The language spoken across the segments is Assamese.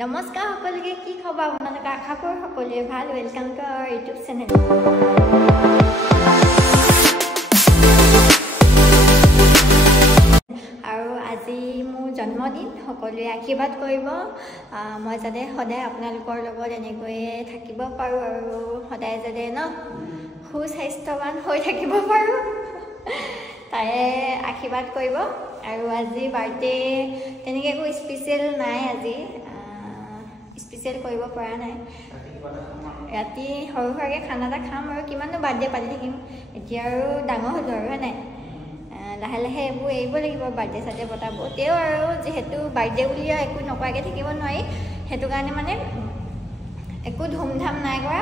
নমস্কাৰ সকলোকে কি খবৰ আপোনালোকে আশা কৰোঁ সকলোৱে ভাল welcome to our YouTube channel আৰু আজি মোৰ জন্মদিন সকলোৱে আশীৰ্বাদ কৰিব মই যাতে সদায় আপোনালোকৰ লগত এনেকৈয়ে থাকিব পাৰোঁ আৰু সদায় যাতে সুস্বাস্থ্যৱান হৈ থাকিব পাৰোঁ তাৰে আশীৰ্বাদ কৰিব আৰু আজি বাৰ্থডে তেনেকৈ একো স্পেচিয়েল নাই আজি স্পেচিয়েল কৰিব পৰা নাই ৰাতি সৰু সুৰাকৈ খানা এটা খাম আৰু কিমাননো বাৰ্থডে পাতি থাকিম এতিয়া আৰু ডাঙৰ হ'লোঁ আৰু হয় নাই লাহে লাহে এইবোৰ এৰিব লাগিব বাৰ্থডে চাৰ্থডে পতাব তেও আৰু যিহেতু বাৰ্থডে বুলি একো নকৰাকৈ থাকিব নোৱাৰি সেইটো কাৰণে মানে একো ধুমধাম নাই কৰা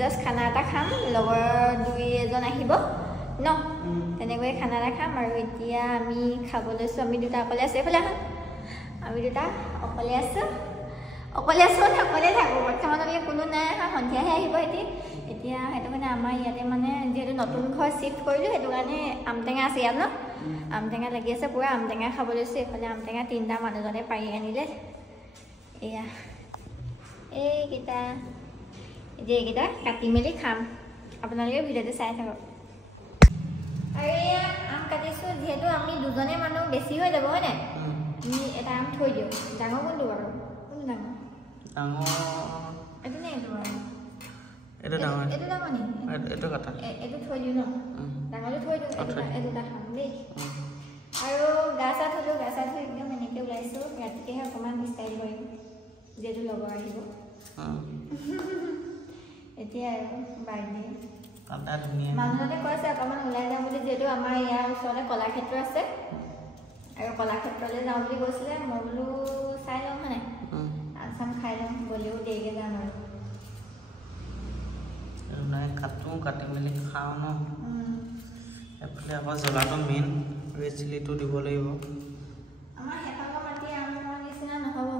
জাষ্ট খানা এটা খাম লগৰ দুই এজন আহিব তেনেকৈ খানা এটা খাম আৰু এতিয়া আমি খাব লৈছোঁ আমি দুটা অকলে আছোঁ এইফালে আহোঁ আমি দুটা অকলে আছোঁ অকলে থাকোঁ বৰ্তমানলৈকে কোনো নাই অহা সন্ধিয়াহে আহিব এতিয়া সেইটো কাৰণে আমাৰ ইয়াতে মানে যিহেতু নতুন ঘৰ চিফ্ট কৰিলোঁ সেইটো কাৰণে আমটেঙা আছে ইয়াত আমটেঙা লাগি আছে পূৰা আমটেঙা খাব লৈছোঁ এইফালে আমটেঙা 3টা মানুহজনে পাৰি আনিলে এয়া এইকেইটা কাটি মেলি খাম আপোনালোকে ভিডিঅ'টো চাই থাকক আৰু এয়া আম কাটিছোঁ যিহেতু আমি দুজনে মানুহ বেছি হৈ যাব হয় নাই আমি এটা আম থৈ দিওঁ ডাঙৰ কোনটো বাৰু কোনটো ডাঙৰ এইটো নে এইটো ডাঙৰ নি এইটো থৈ দিওঁ ডাঙৰটো থৈ দিওঁ এইটো খাম দেই আৰু গা চা থলোঁ গা চা থৈ একদম এনেকৈ ওলাইছোঁ ৰাতিকেহে অকণমান ষ্টাইল কৰিম যিহেতু লগৰ আহিব এতিয়া আৰু বাৰ্থডে মানুহজনে কৈছে অকণমান ওলাই যাওঁ বুলি যিহেতু আমাৰ ইয়াৰ ওচৰতে কলাক্ষেত্ৰ আছে আৰু কলাক্ষেত্ৰলৈ যাওঁ বুলি কৈছিলে মই বোলো চাই লওঁ মানে আম চাম খাই লওঁ গ'লেও দেৰিকৈ যাম আৰু কাটি মেলি খাওঁ এফালে আকৌ জ্বলাটো মেইন ৰেড চিলিটো দিব লাগিব আমাৰ সেইফালৰ মাটি আমৰ নিচিনা নহ'ব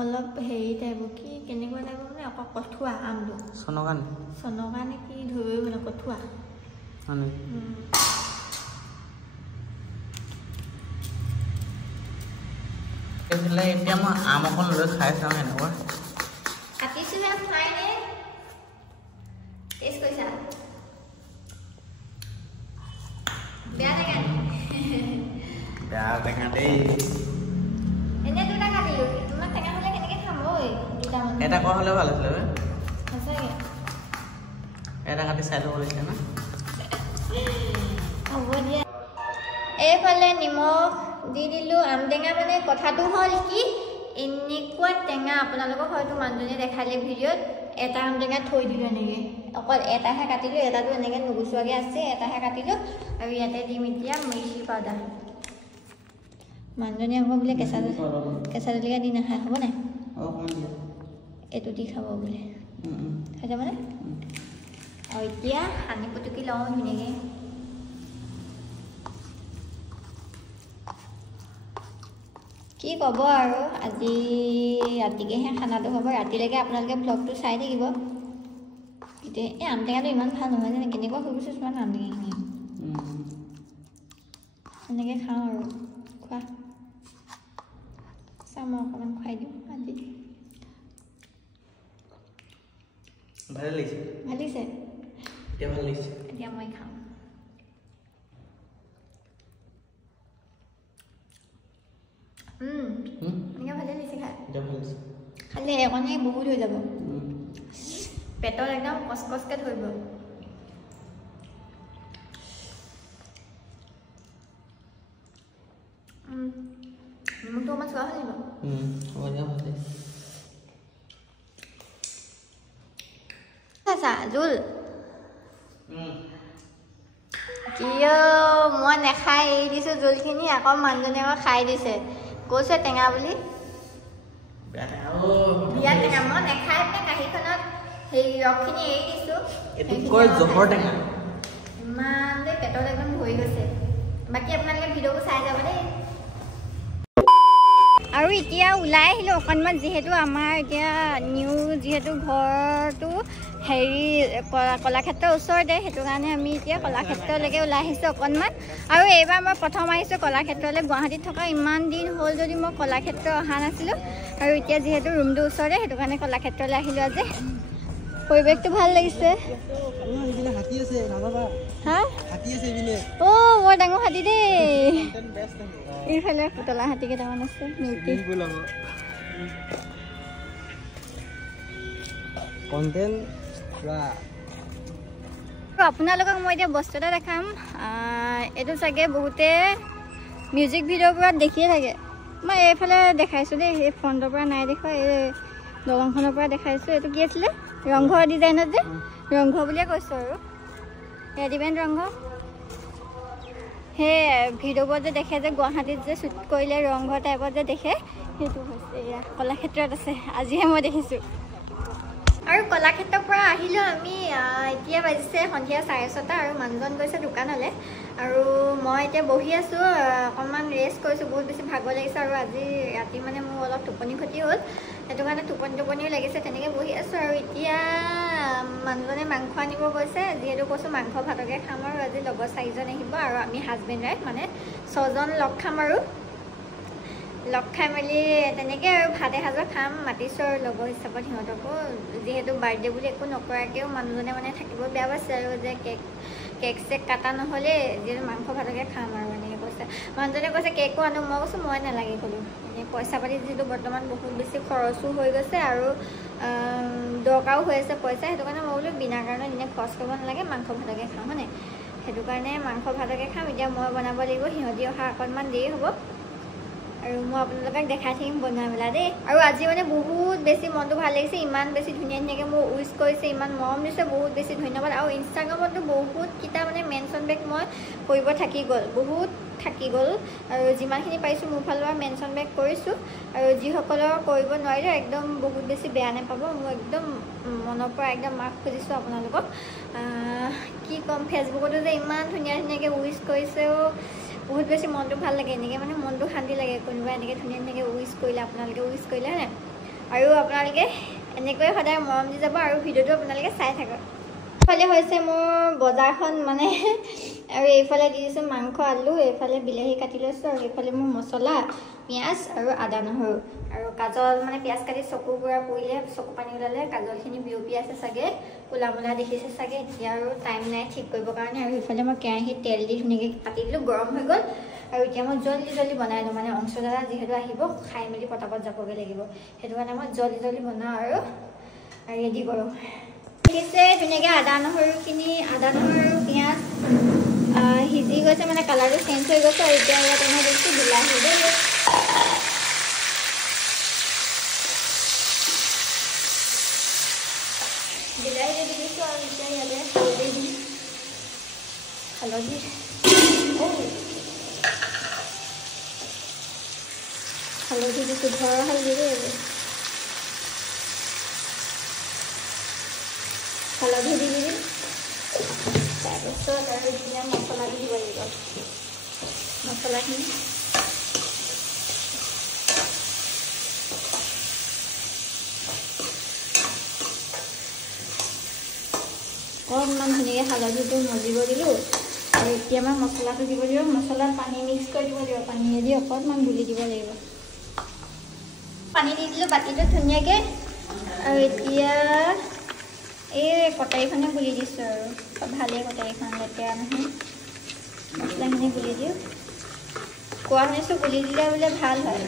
অলপ হেৰি টাইপৰ কি কেনেকুৱা টাইপৰ মানে অকল কঠুৱা আমটো চনকা নে কি ধৰিব মানে কঠুৱা এইফালে এতিয়া মই আম অকণ লৈ খাই চাওঁ এনেকুৱা কাটিছোহে খাই নে টেষ্ট কৰিছা বেয়া টেঙা দেই এনে দুটা কাটিলোঁ তোমাক টেঙা হ'লে কেনেকৈ খাম ঐ দুটা মানুহ এটা কোৱা হ'লে ভাল আছিলে সঁচাকৈ এটা কাটি চাই ল'ব লাগিছে না হ'ব দিয়া এইফালে নিমখ দি দিলোঁ আমটেঙা মানে কথাটো হ'ল কি এনেকুৱা টেঙা আপোনালোকক হয়তো মানুহজনে দেখালে ভিডিঅ'ত এটা আমটেঙা থৈ দিলোঁ এনেকৈ অকল এটাহে কাটিলোঁ এটাটো এনেকৈ নুগুচোৱাকৈ আছে এটাহে কাটিলোঁ আৰু ইয়াতে দিম এতিয়া মিৰ্চি পাউডাৰ মানুহজনে আকৌ বোলে কেঁচা জলকীয়া দি নাখায় হ'ব নাই এইটো দি খাব বোলে খাই যাবনে আৰু এতিয়া সানি পুটুকি লওঁ ধুনীয়াকৈ কি ক'ব আৰু আজি ৰাতিকৈহে খানাটো হ'ব ৰাতিলৈকে আপোনালোকে ব্লগটো চাই থাকিব এতিয়া এই আমটেঙাটো ইমান ভাল নহয় জানে কেনেকুৱা হৈ গৈছে চোৱা আমটেঙাখিনি এনেকৈ খাওঁ আৰু খোৱা চাওঁ মই অকণমান খুৱাই দিওঁ আজি ভাল লাগিছে এতিয়া মই খাওঁ এনেকৈ ভালে লাগিছে খালি একণে বহুত হৈ যাব পেটত একদম কচকচকৈ ধৰিব নিমখটো অকণমান চোৱা হৈ লাগিব জোল কিয় মই নেখাই এৰি দিছোঁ জোলখিনি আকৌ মানুহজনে আকৌ খাই দিছে কৈছে টেঙা বুলি বিয়া টেঙা মই নেখাই পেলাই কাঁহীখনত সেই ৰসখিনি এৰি দিছোঁ ইমান দেই পেটত একদম ভৰি গৈছে বাকী আপোনালোকে ভিডিঅ'বোৰ চাই যাব দেই আৰু এতিয়া ওলাই আহিলোঁ অকণমান, যিহেতু আমাৰ এতিয়া যিহেতু ঘৰটো হেৰি কলাক্ষেত্ৰৰ ওচৰতে, সেইটো কাৰণে আমি এতিয়া কলাক্ষেত্ৰলৈকে ওলাই আহিছোঁ অকণমান। আৰু এইবাৰ মই প্ৰথম আহিছোঁ কলাক্ষেত্ৰলৈ। গুৱাহাটীত থকা ইমান দিন হ'ল যদি মই কলাক্ষেত্ৰ অহা নাছিলোঁ, আৰু এতিয়া যিহেতু ৰুমটো ওচৰতে, সেইটো কাৰণে কলাক্ষেত্ৰলৈ আহিলোঁ আজি। পৰিৱেশটো ভাল লাগিছে। হা? অ' বৰ ডাঙৰ হাতী দেই। এইফালে পুতলা হাতী কেইটামান আছে। আপোনালোকক মই এতিয়া বস্তু এটা দেখাম। এইটো চাগে বহুতে মিউজিক ভিডিঅ'বোৰত দেখিয়ে থাকে। মই এইফালে দেখাইছোঁ দেই, এই ফ্ৰণ্টৰ পৰা নাই দেখুৱা, এই দলংখনৰ পৰা দেখাইছোঁ। এইটো কি আছিলে? ৰংঘৰ ডিজাইনত যে, ৰংঘৰ বুলিয়ে কৈছোঁ আৰু ৰেডিমেড ৰংঘৰ। সেই ভিডিঅ'বোৰত যে দেখে যে গুৱাহাটীত যে শ্বুট কৰিলে ৰংঘৰ টাইপত যে দেখে, সেইটো হৈছে এয়া কলাক্ষেত্ৰত আছে। আজিহে মই দেখিছোঁ। আৰু কলাক্ষেত্ৰৰ পৰা আহিলোঁ আমি। এতিয়া বাজিছে সন্ধিয়া 6:30 আৰু মানুহজন গৈছে দোকানলৈ। আৰু মই এতিয়া বহি আছোঁ, অকণমান ৰেষ্ট কৰিছোঁ। বহুত বেছি ভাগৰ লাগিছে, আৰু আজি ৰাতি মানে মোৰ অলপ টোপনি ক্ষতি হ'ল, সেইটো কাৰণে টোপনিও লাগিছে। তেনেকৈ বহি আছোঁ। আৰু এতিয়া মানুহজনে মাংস আনিব গৈছে, যিহেতু কৈছোঁ মাংস ভাতকে খাম। আৰু আজি লগৰ 4জন আহিব, আৰু আমি হাজবেণ্ড ৱাইফ মানে 6জন লগ খাম। আৰু লগ খাই মেলি তেনেকৈ আৰু ভাত এসাঁজৰ খাম। মাতিছোঁ আৰু লগৰ হিচাপত সিহঁতকো, যিহেতু বাৰ্থডে বুলি একো নকৰাকৈও মানুহজনে মানে থাকিব বেয়া পাইছে, আৰু যে কেক চেক কাটা নহ'লে যিহেতু মাংস ভাতকে খাম আৰু এনেকৈ কৈছে। মানুহজনে কৈছে কেকো আনো, মই কৈছোঁ মই নালাগে ক'লোঁ। এনেই পইচা পাতি যিহেতু বৰ্তমান বহুত বেছি খৰচো হৈ গৈছে, আৰু দৰকাৰো হৈ আছে পইচা, সেইটো কাৰণে মই বোলো বিনা কাৰণত এনেই খৰচ কৰিব নালাগে, মাংস ভাতকে খাওঁ হয়নে। সেইটো কাৰণে মাংস ভাতকে খাম। এতিয়া মই বনাব লাগিব, সিহঁতি অহা অকণমান দেৰি হ'ব, আৰু মই আপোনালোকক দেখাই থাকিম বনাই মেলা দেই। আৰু আজি মানে বহুত বেছি মনটো ভাল লাগিছে। ইমান বেছি ধুনীয়াকৈ মোক উইচ কৰিছে, ইমান মৰম দিছে, বহুত বেছি ধন্যবাদ। আৰু ইনষ্টাগ্ৰামতো বহুতকেইটা মানে মেনশ্যন বেক মই কৰিব বহুত থাকি গ'ল, আৰু যিমানখিনি পাৰিছোঁ মোৰ ফালৰ পৰা মেনশ্যন বেক কৰিছোঁ। আৰু যিসকলৰ কৰিব নোৱাৰিলে একদম বহুত বেছি বেয়া নাপাব, মই একদম মনৰ পৰা একদম মাফ খুজিছোঁ আপোনালোকক। কি ক'ম, ফেচবুকতো যে ইমান ধুনীয়াকৈ উইচ কৰিছেও, বহুত বেছি মনটো ভাল লাগে। এনেকৈ মানে মনটো শান্তি লাগে, কোনোবাই এনেকৈ ধুনীয়াকৈ উইচ কৰিলে, আপোনালোকে উইচ কৰিলে হয়নে। আৰু আপোনালোকে এনেকৈয়ে সদায় মৰম দি যাব, আৰু ভিডিঅ'টো আপোনালোকে চাই থাকক। এইফালে হৈছে মোৰ বজাৰখন মানে, আৰু এইফালে দি দিছোঁ মাংস, আলু, এইফালে বিলাহী কাটি লৈছোঁ, আৰু এইফালে মোৰ মছলা, পিঁয়াজ আৰু আদা নহৰু, আৰু কাজল মানে পিঁয়াজ কাটি চকু পুৰা পৰিলে, চকু পানী ওলালে, কাজলখিনি বিয়পি আছে চাগে, ক'লা মলা দেখিছে চাগে। এতিয়া আৰু টাইম নাই ঠিক কৰিবৰ কাৰণে। আৰু ইফালে মই কেৰাহীত তেল দি ধুনীয়াকৈ পাতি দিলোঁ, গৰম হৈ গ'ল। আৰু এতিয়া মই জল্দি বনাই লওঁ, মানে অংশদাদা যিহেতু আহিব, খাই মেলি পটাপট যাবগৈ লাগিব, সেইটো কাৰণে মই জল্দি বনাওঁ আৰু ৰেডি কৰোঁ। দেখিছে ধুনীয়াকৈ আদা নহৰু, পিঁয়াজ সিজি গৈছে, মানে কালাৰটো চেঞ্জ হৈ গৈছে। আৰু এতিয়া ইয়াত মই দিছোঁ বিলাহী দেই, বিলাহী দি দিছোঁ। আৰু এতিয়া ইয়াতে হালধি দিছোঁ, হালধি দিছোঁ, ঘৰৰ হালধি দেই, হালধি দি দিম। তাৰপিছত আৰু এতিয়া মছলা দি দিব লাগিব, মছলাখিনি অকণমান ধুনীয়াকৈ হালধিটো মজিব দিলোঁ। আৰু এতিয়া মই মছলাটো দিব লাগিব, মছলাত পানী মিক্স কৰি দিব লাগিব, পানীয়ে দি অকণমান গুলি দিব লাগিব। পানী দি দিলোঁ বাতিটোত ধুনীয়াকৈ। আৰু এতিয়া এই কটাৰীখনে গুলি দিছোঁ, আৰু ভালেই কটাৰীখন, লেতেৰা নহয়। মছলাখিনি গুলি দিওঁ, কোৱা শুনিছোঁ গুলি দিলে বোলে ভাল হয়।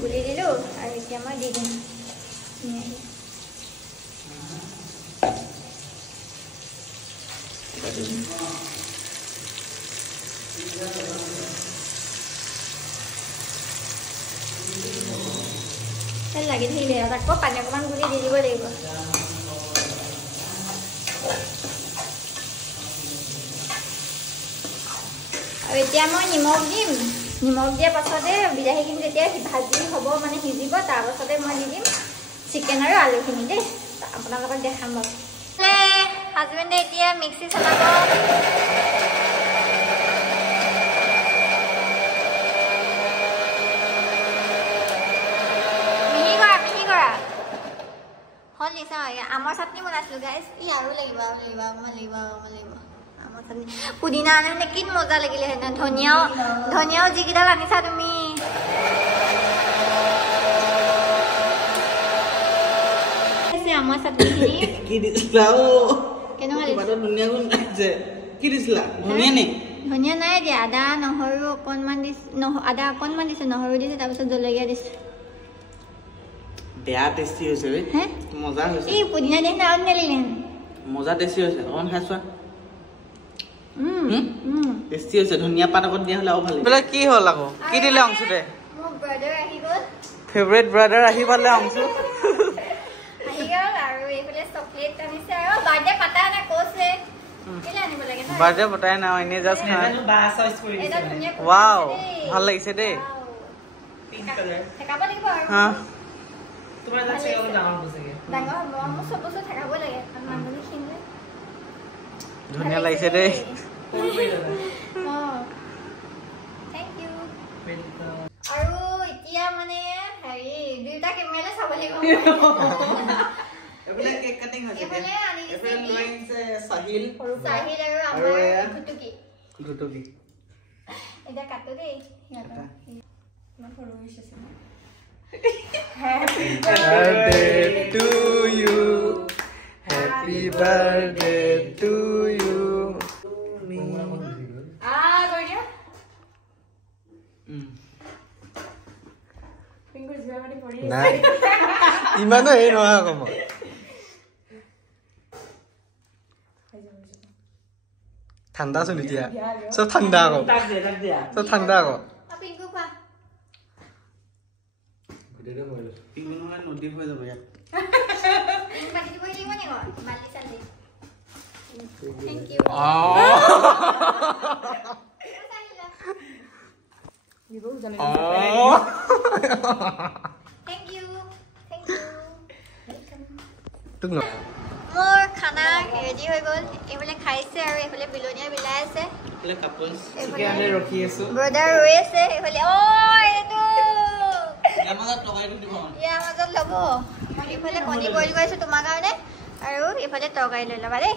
গুলি দিলোঁ, আৰু এতিয়া মই দি দিম ধুনীয়াকৈ। লাগি থাকিলে আকৌ পানী অকণমান গুলি দি দিব লাগিব। আৰু এতিয়া মই নিমখ দিম, নিমখ দিয়াৰ পাছতে বিলাহীখিনি যেতিয়া ভাজি হ'ব মানে সিজিব, তাৰ পাছতে মই দি দিম চিকেন আৰু আলুখিনি দেই, আপোনালোকক দেখাম বাৰু। হাজবেণ্ডে এতিয়া মিক্সি চলাব, আমৰ চাটনি বনাইছিলো গাইজ ই আৰু লাগিব আমৰ চাটনি পুদিনা আনে কি মজা লাগিলে হেতেন ধনিয়াও যিকেইডাল আনিছা তুমি আমৰ চাটনিখিনি কি দিছিলা কেনেকুৱা লাগিছে ধনিয়া গুণ আছে কি দিছিলা ধনিয়া নে ধনিয়া নাই দিয়া আদা নহৰু অকণমান দিছে নহৰু দিছে তাৰপিছত জলকীয়া দিছে বেয়া টেষ্টি হৈছে ৰে মজা হৈছে এই পুদিনা দেখ না অন্য লিলেন মজা টেষ্টি হৈছে অন খাইছোৱা টেষ্টি হৈছে ধনিয়া পাত আগত দিয়া হলে আৰু ভাল লাগে কি হ'ল আকৌ কি দিলে অংশুতে মোৰ ব্ৰাদাৰ আহি গ'ল ফেভৰেট ব্ৰাদাৰ আহি পালে অংশু আহি গ'ল আৰু এইফালে চকলেট আনিছে আৰু বাৰ্থডে পাতা না কৈছে কেলে আনিব লাগে না বাৰ্থডে পতাই না এনে জাস্ট না বা চইচ কৰি এটা ধুনীয়া ওয়াও ভাল লাগিছে দেই পিংক কালাৰ থাকাব লাগিব আৰু হা তোমাৰ যাচ্ছে অলপ ডাঙৰ বসেগে ডাঙৰ মোৰ সব বস্তু থাকাব লাগে মানুহজনী খিনে ধুনীয়া লাগিছে দেই ফোন কৰি দাদা থ্যাংক ইউ ওয়েলকাম আৰু এতিয়া মানে হেৰি দুটা কেমেৰালে চাব লাগিব এফালে কেক কাটিং হৈছে এফালে আনি দিছে এফালে লাইনছে সাহিল সাহিল আৰু আমাৰ ঘুটুকি ঘুটুকি এটা কাটো দেই এটা। ইমান সৰু হৈছে Happy birthday to you. Happy birthday to you. গৈ দিয়া নাই ইমানো হেৰি নহয় আকৌ মই ঠাণ্ডা চোন এতিয়া চব ঠাণ্ডা আকৌ তাক দিয়া চব ঠাণ্ডা আকৌ পিংকু খোৱা পিংকু নহলে নদী হৈ যাব ইয়াত বাকি দিব লাগিব নি বালি চালি থ্যাংক ইউ থ্যাংক ইউ তোক ন মোৰ খানা ৰেডি হৈ গ'ল এইফালে খাইছে আৰু এইফালে বিলনীয়া বিলাই আছে এফালে কাপলছ চিকেনলে ৰখি আছো ব্ৰদাৰ ৰৈ আছে এইফালে এইটো ইয়াৰ মাজত লগাই দিব ইয়াৰ মাজত ল'ব মই এইফালে কণী বইল কৰিছোঁ তোমাৰ কাৰণে আৰু এইফালে তৰকাৰী লৈ ল'বা দেই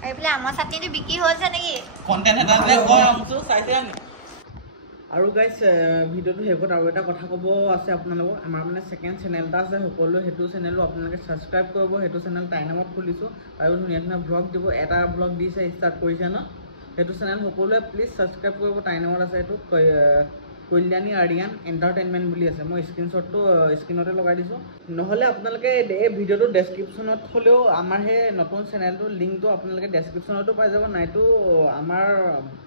আৰু এইফালে আমাৰ চাটনিটো বিক্ৰী হৈছে নেকি কন্টেন্ট এটা যে কয় অংশু চাইছে আৰু গাইস ভিডিওটো শেষত আৰু এটা কথা ক'ব আছে আপোনালোকক আমাৰ মানে সেকেন্ড চেনেল এটা আছে সকলো হেতু চেনেলো আপোনালোকে সাবস্ক্ৰাইব কৰিব হেতু চেনেল টাই নামত খুলিছো আৰু ধুনীয়া ধুনীয়া ব্লগ দিব এটা ব্লগ দিছে ষ্টাৰ্ট কৰিছে ন হেতু চেনেল সকলোৱে প্লিজ সাবস্ক্ৰাইব কৰিব টাই নামত আছে এটো কল্যাণী আৰিয়ান এন্টাৰটেইনমেন্ট বুলি আছে মই স্ক্ৰিনশ্বটটো স্ক্ৰিনতে লগাই দিছো নহলে আপোনালোকে এই ভিডিওটো ডেসক্ৰিপচনত হলেও আমাৰ হে নতুন চেনেলটো লিংকটো আপোনালোকে ডেসক্ৰিপচনতো পাই যাব নাইতো আমাৰ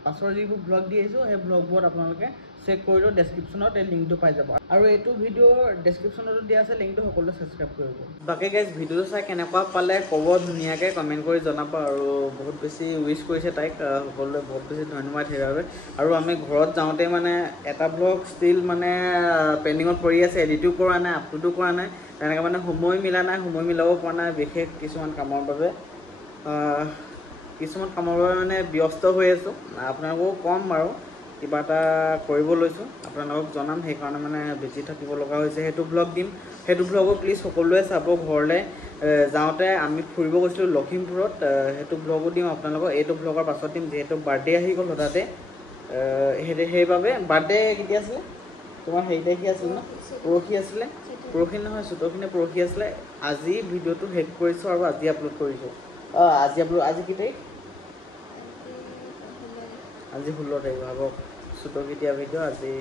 পাছৰ যিবোৰ ব্লগ দি আহিছো সেই ব্লগবোৰত আপোনালোকে চেক কৰিলো ডেসক্ৰিপচনত এই লিংকটো পাই যাব আৰু এইটো ভিডিওৰ ডেসক্ৰিপচনতো দিয়া আছে লিংকটো সকলোৱে সাবস্ক্ৰাইব কৰিব বাকি গাইস ভিডিওটো চাই কেনেকুৱা পালে ক'ব ধুনীয়াকৈ কমেন্ট কৰি জনাব আৰু বহুত বেছি উইশ কৰিছে তাইক সকলোৱে বহুত বেছি ধন্যবাদ সেইবাবে আৰু আমি ঘৰত যাওঁতে মানে এটা ব্লগ ষ্টিল মানে পেণ্ডিঙত পৰি আছে এডিটো কৰা নাই আপলোডো কৰা নাই তেনেকৈ মানে সময় মিলা নাই সময় মিলাব পৰা নাই বিশেষ কিছুমান কামৰ বাবে মানে ব্যস্ত হৈ আছোঁ আপোনালোকো কম বাৰু কিবা এটা কৰিব লৈছোঁ আপোনালোকক জনাম সেইকাৰণে মানে বিজি থাকিব লগা হৈছে সেইটো ব্লগ দিম সেইটো ব্লগো প্লিজ সকলোৱে চাব ঘৰলৈ যাওঁতে আমি ফুৰিব গৈছিলোঁ লখিমপুৰত সেইটো ব্লগো দিম আপোনালোকক এইটো ব্লগৰ পাছত দিম যিহেতু বাৰ্থডে আহি গ'ল হঠাতে সেইবাবে বাৰ্থডে কেতিয়া আছিলে তোমাৰ 7 তাৰিখে আছিল ন পৰহি আছিলে পৰহি নহয় 14 পৰহি আছিলে আজি ভিডিওটো শেষ কৰিছোঁ আৰু আজি আপলোড কৰিছোঁ আজি কি তাৰিখ আজি 16 তাৰিখ হ'ব 14 দিয়া ভিডিও আজি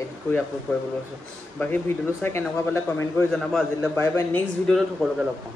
এডিট কৰি আপলোড কৰিবলৈ লৈছোঁ বাকী ভিডিওটো চাই কেনেকুৱা পালে কমেণ্ট কৰি জনাব আজিলৈ বাই বাই নেক্সট ভিডিওটো সকলোকে লগ পাম